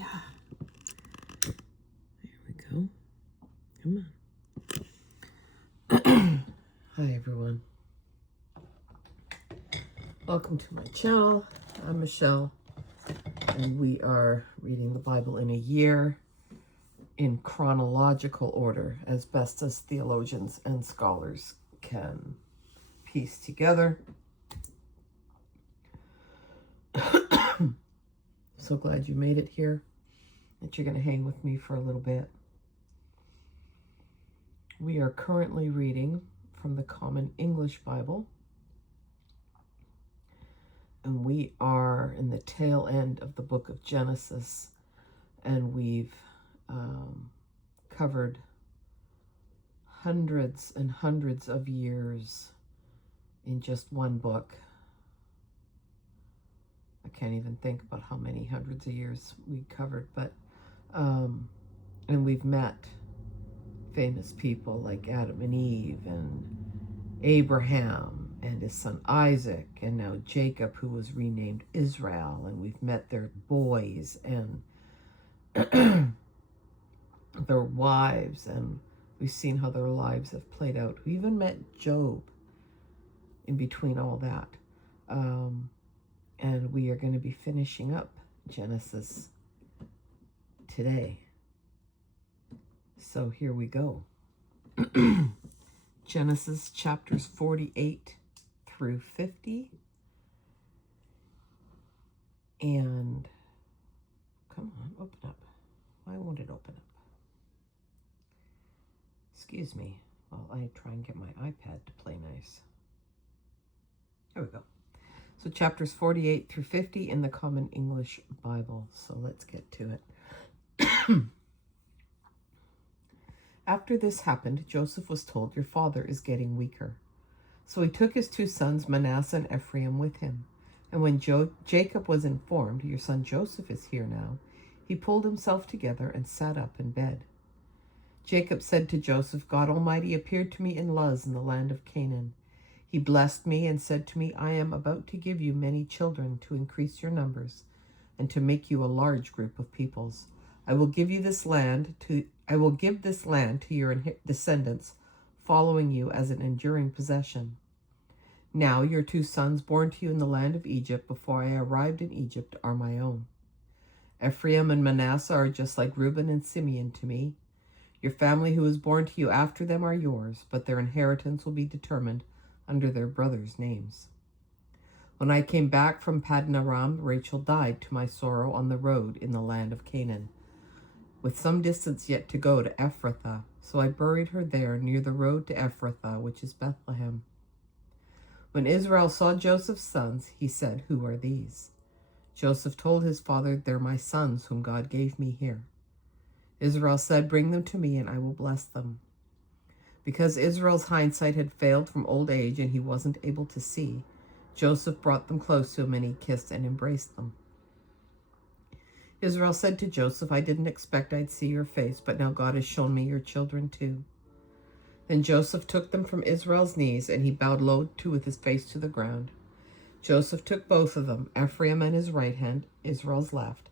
yeah. There we go. Come on. Hi, everyone. Welcome to my channel. I'm Michelle, and we are reading the Bible in a year in chronological order, as best as theologians and scholars can piece together. So glad you made it here, that you're going to hang with me for a little bit. We are currently reading from the Common English Bible, and we are in the tail end of the book of Genesis, and we've covered hundreds and hundreds of years in just one book. I can't even think about how many hundreds of years we covered, but and we've met famous people like Adam and Eve and Abraham and his son Isaac, and now Jacob, who was renamed Israel, and we've met their boys and their wives, and we've seen how their lives have played out. We even met Job in between all that. And we are going to be finishing up Genesis today. So here we go. Genesis chapters 48 through 50. And come on, open up. Why won't it open up? Excuse me while I try and get my iPad to play nice. There we go. So chapters 48 through 50 in the Common English Bible. So let's get to it. After this happened, Joseph was told, "Your father is getting weaker." So he took his two sons, Manasseh and Ephraim, with him. And when Jacob was informed, "Your son Joseph is here now," he pulled himself together and sat up in bed. Jacob said to Joseph, "God Almighty appeared to me in Luz in the land of Canaan. He blessed me and said to me, 'I am about to give you many children to increase your numbers and to make you a large group of peoples. I will give this land to your descendants following you as an enduring possession. Now your two sons born to you in the land of Egypt before I arrived in Egypt are my own. Ephraim and Manasseh are just like Reuben and Simeon to me. Your family who was born to you after them are yours, but their inheritance will be determined under their brothers' names.' When I came back from Paddan Aram, Rachel died to my sorrow on the road in the land of Canaan, with some distance yet to go to Ephrathah. So I buried her there near the road to Ephrathah, which is Bethlehem. When Israel saw Joseph's sons, he said, 'Who are these?' Joseph told his father, 'They're my sons whom God gave me here.' Israel said, 'Bring them to me and I will bless them.' Because Israel's hindsight had failed from old age and he wasn't able to see, Joseph brought them close to him and he kissed and embraced them. Israel said to Joseph, 'I didn't expect I'd see your face, but now God has shown me your children too.' Then Joseph took them from Israel's knees and he bowed low with his face to the ground. Joseph took both of them, Ephraim and his right hand, Israel's left,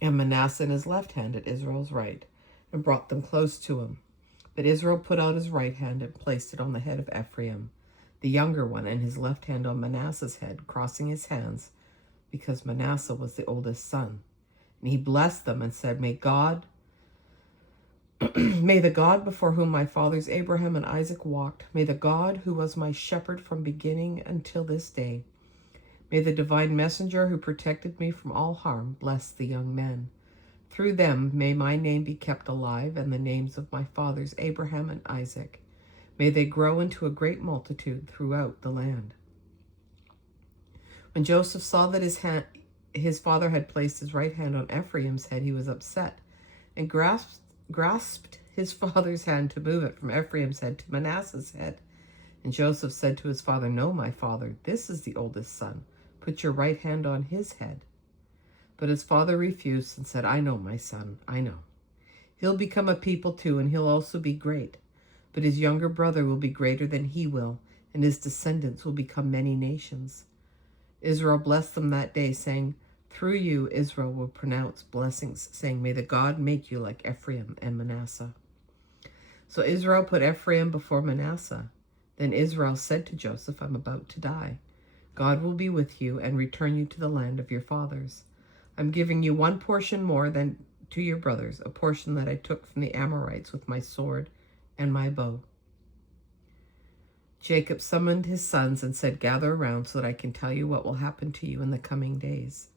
and Manasseh and his left hand at Israel's right, and brought them close to him. But Israel put out his right hand and placed it on the head of Ephraim, the younger one, and his left hand on Manasseh's head, crossing his hands, because Manasseh was the oldest son. And he blessed them and said, May the God before whom my fathers Abraham and Isaac walked, may the God who was my shepherd from beginning until this day, may the divine messenger who protected me from all harm bless the young men. Through them may my name be kept alive, and the names of my fathers Abraham and Isaac. May they grow into a great multitude throughout the land." When Joseph saw that his father had placed his right hand on Ephraim's head, he was upset and grasped his father's hand to move it from Ephraim's head to Manasseh's head. And Joseph said to his father, "No, my father, this is the oldest son. Put your right hand on his head." But his father refused and said, "I know, my son, I know. He'll become a people too, and he'll also be great. But his younger brother will be greater than he will, and his descendants will become many nations." Israel blessed them that day, saying, Through you, Israel will pronounce blessings, saying, May the God make you like Ephraim and Manasseh. So Israel put Ephraim before Manasseh. Then Israel said to Joseph, I'm about to die. God will be with you and return you to the land of your fathers. I'm giving you one portion more than to your brothers, a portion that I took from the Amorites with my sword and my bow. Jacob summoned his sons and said, Gather around so that I can tell you what will happen to you in the coming days.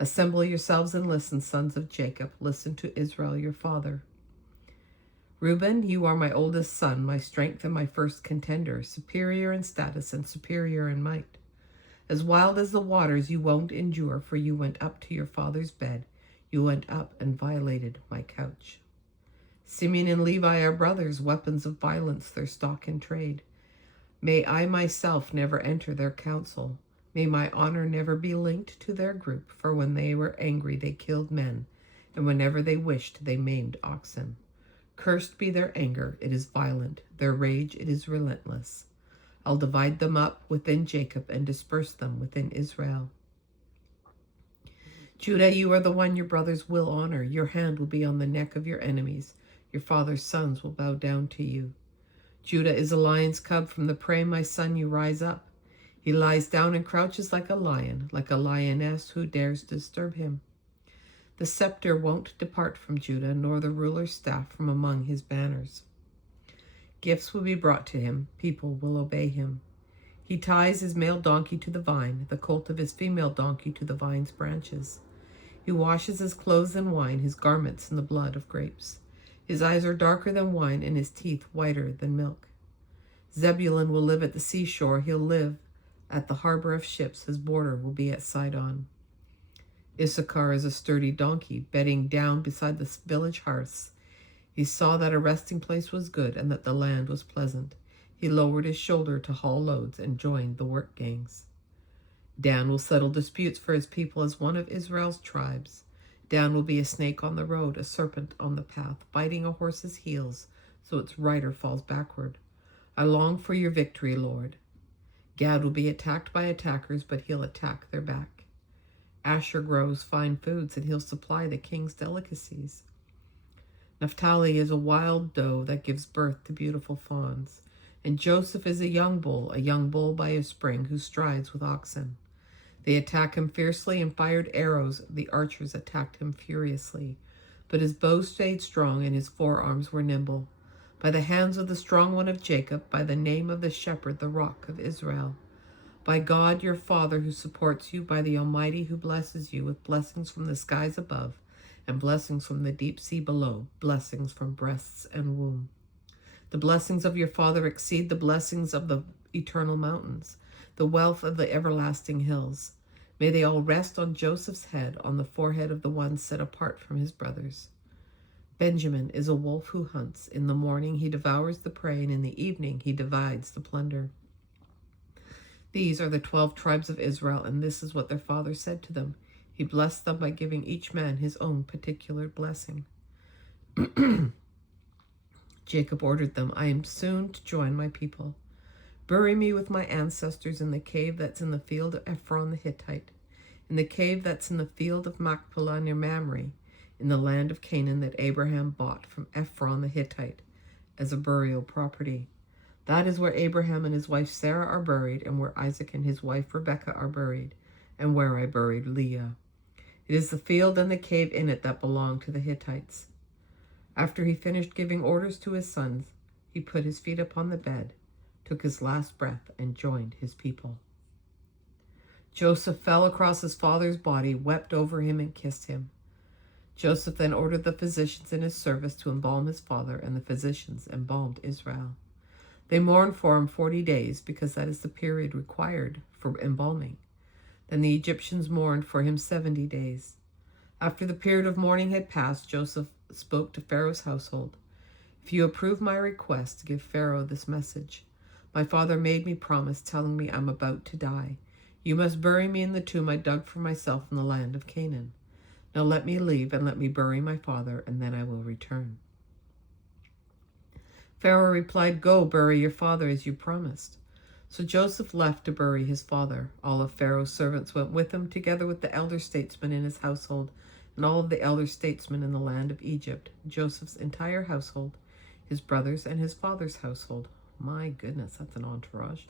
Assemble yourselves and listen, sons of Jacob. Listen to Israel, your father. Reuben, you are my oldest son, my strength and my first contender, superior in status and superior in might. As wild as the waters you won't endure, for you went up to your father's bed. You went up and violated my couch. Simeon and Levi are brothers, weapons of violence, their stock in trade. May I myself never enter their council. May my honor never be linked to their group, for when they were angry they killed men, and whenever they wished they maimed oxen. Cursed be their anger, it is violent, their rage, it is relentless. I'll divide them up within Jacob and disperse them within Israel. Judah, you are the one your brothers will honor. Your hand will be on the neck of your enemies. Your father's sons will bow down to you. Judah is a lion's cub from the prey, my son, you rise up. He lies down and crouches like a lioness who dares disturb him. The scepter won't depart from Judah, nor the ruler's staff from among his banners. Gifts will be brought to him, people will obey him. He ties his male donkey to the vine, the colt of his female donkey to the vine's branches. He washes his clothes in wine, his garments in the blood of grapes. His eyes are darker than wine, and his teeth whiter than milk. Zebulun will live at the seashore, he'll live at the harbor of ships, his border will be at Sidon. Issachar is a sturdy donkey, bedding down beside the village hearths. He saw that a resting place was good and that the land was pleasant. He lowered his shoulder to haul loads and joined the work gangs. Dan will settle disputes for his people as one of Israel's tribes. Dan will be a snake on the road, a serpent on the path, biting a horse's heels so its rider falls backward. I long for your victory, Lord. Gad will be attacked by attackers, but he'll attack their back. Asher grows fine foods, and he'll supply the king's delicacies. Naphtali is a wild doe that gives birth to beautiful fawns. And Joseph is a young bull by a spring who strides with oxen. They attack him fiercely and fired arrows. The archers attacked him furiously. But his bow stayed strong and his forearms were nimble. By the hands of the strong one of Jacob, by the name of the shepherd, the rock of Israel. By God your Father who supports you, by the Almighty who blesses you with blessings from the skies above and blessings from the deep sea below, blessings from breasts and womb. The blessings of your Father exceed the blessings of the eternal mountains, the wealth of the everlasting hills. May they all rest on Joseph's head, on the forehead of the one set apart from his brothers. Benjamin is a wolf who hunts. In the morning he devours the prey, and in the evening he divides the plunder. These are the 12 tribes of Israel, and this is what their father said to them. He blessed them by giving each man his own particular blessing. Jacob ordered them, I am soon to join my people. Bury me with my ancestors in the cave that's in the field of Ephron the Hittite, in the cave that's in the field of Machpelah near Mamre, in the land of Canaan that Abraham bought from Ephron the Hittite as a burial property. That is where Abraham and his wife Sarah are buried, and where Isaac and his wife Rebekah are buried, and where I buried Leah. It is the field and the cave in it that belong to the Hittites. After he finished giving orders to his sons, he put his feet upon the bed, took his last breath, and joined his people. Joseph fell across his father's body, wept over him, and kissed him. Joseph then ordered the physicians in his service to embalm his father, and the physicians embalmed Israel. They mourned for him 40 days, because that is the period required for embalming. Then the Egyptians mourned for him 70 days. After the period of mourning had passed, Joseph spoke to Pharaoh's household. If you approve my request, give Pharaoh this message. My father made me promise, telling me I'm about to die. You must bury me in the tomb I dug for myself in the land of Canaan. Now let me leave and let me bury my father, and then I will return. Pharaoh replied, Go, bury your father as you promised. So Joseph left to bury his father. All of Pharaoh's servants went with him, together with the elder statesmen in his household, and all of the elder statesmen in the land of Egypt, Joseph's entire household, his brothers and his father's household. My goodness, that's an entourage.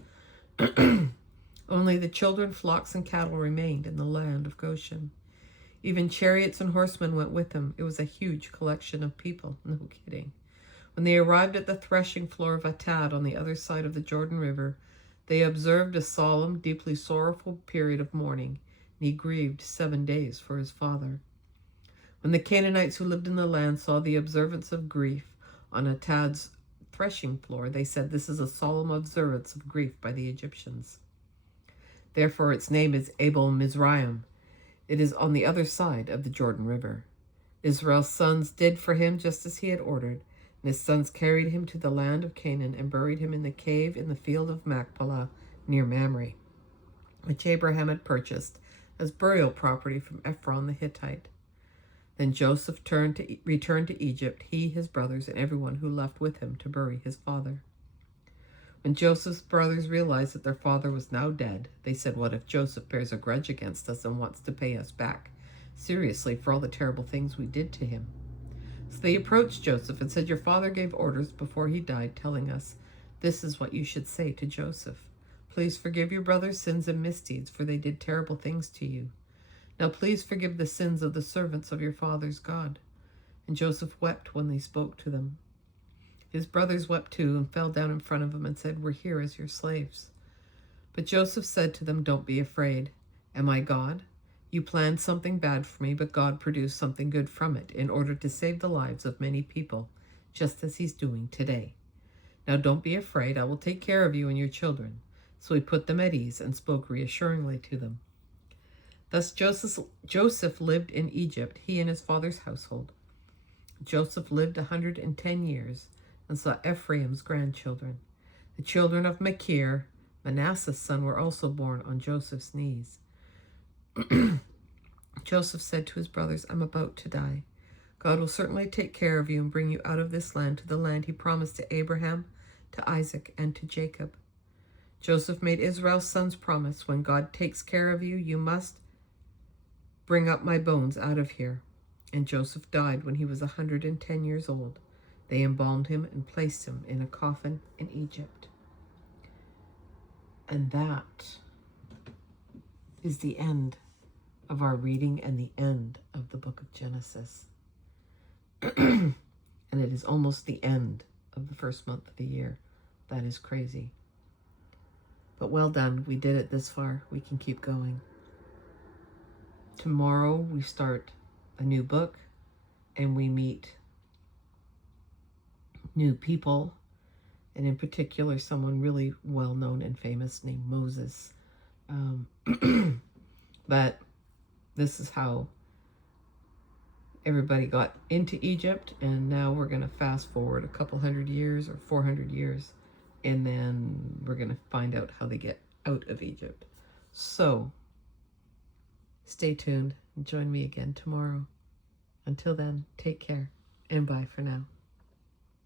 Only the children, flocks, and cattle remained in the land of Goshen. Even chariots and horsemen went with him. It was a huge collection of people. No kidding. When they arrived at the threshing floor of Atad on the other side of the Jordan River, they observed a solemn, deeply sorrowful period of mourning, and he grieved 7 days for his father. When the Canaanites who lived in the land saw the observance of grief on Atad's threshing floor, they said, "This is a solemn observance of grief by the Egyptians." Therefore its name is Abel Mizraim. It is on the other side of the Jordan River. Israel's sons did for him just as he had ordered, and his sons carried him to the land of Canaan and buried him in the cave in the field of Machpelah near Mamre, which Abraham had purchased as burial property from Ephron the Hittite. Then Joseph returned to Egypt, he, his brothers, and everyone who left with him to bury his father. When Joseph's brothers realized that their father was now dead, they said, "What if Joseph bears a grudge against us and wants to pay us back seriously for all the terrible things we did to him?" So they approached Joseph and said, "Your father gave orders before he died, telling us, 'This is what you should say to Joseph. Please forgive your brother's sins and misdeeds, for they did terrible things to you. Now please forgive the sins of the servants of your father's God." And Joseph wept when they spoke to them. His brothers wept too and fell down in front of him and said, "We're here as your slaves." But Joseph said to them, "Don't be afraid. Am I God? You planned something bad for me, but God produced something good from it in order to save the lives of many people, just as he's doing today. Now don't be afraid. I will take care of you and your children." So he put them at ease and spoke reassuringly to them. Thus Joseph lived in Egypt, he and his father's household. Joseph lived 110 years and saw Ephraim's grandchildren. The children of Machir, Manasseh's son, were also born on Joseph's knees. Joseph said to his brothers, "I'm about to die. God will certainly take care of you and bring you out of this land to the land he promised to Abraham, to Isaac, and to Jacob." Joseph made Israel's sons promise, "When God takes care of you, you must bring up my bones out of here." And Joseph died when he was 110 years old. They embalmed him and placed him in a coffin in Egypt. And that is the end of our reading and the end of the book of Genesis. And it is almost the end of the first month of the year. That is crazy. But well done. We did it this far. We can keep going. Tomorrow we start a new book and we meet new people, and in particular someone really well known and famous named Moses. But this is how everybody got into Egypt, and now we're going to fast forward a couple hundred years or 400 years, and then we're going to find out how they get out of Egypt. So stay tuned and join me again tomorrow. Until then, take care and bye for now.